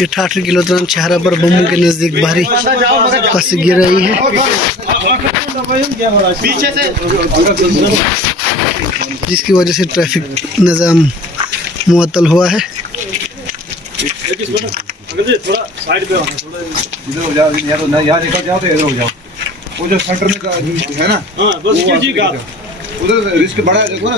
ये 68 किलोग्राम चेहरा पर बम्बू के नजदीक भारी फंस गिर रही है, जिसकी वजह से ट्रैफिक निज़ाम मुअत्तल हुआ है। थोड़ा साइड पे इधर हो जाओ, या तो यहाँ देखो जाओ तो इधर हो जाओ। वो जो सेंटर में है ना, हाँ बस जी का उधर रिस्क बड़ा है, देखो ना।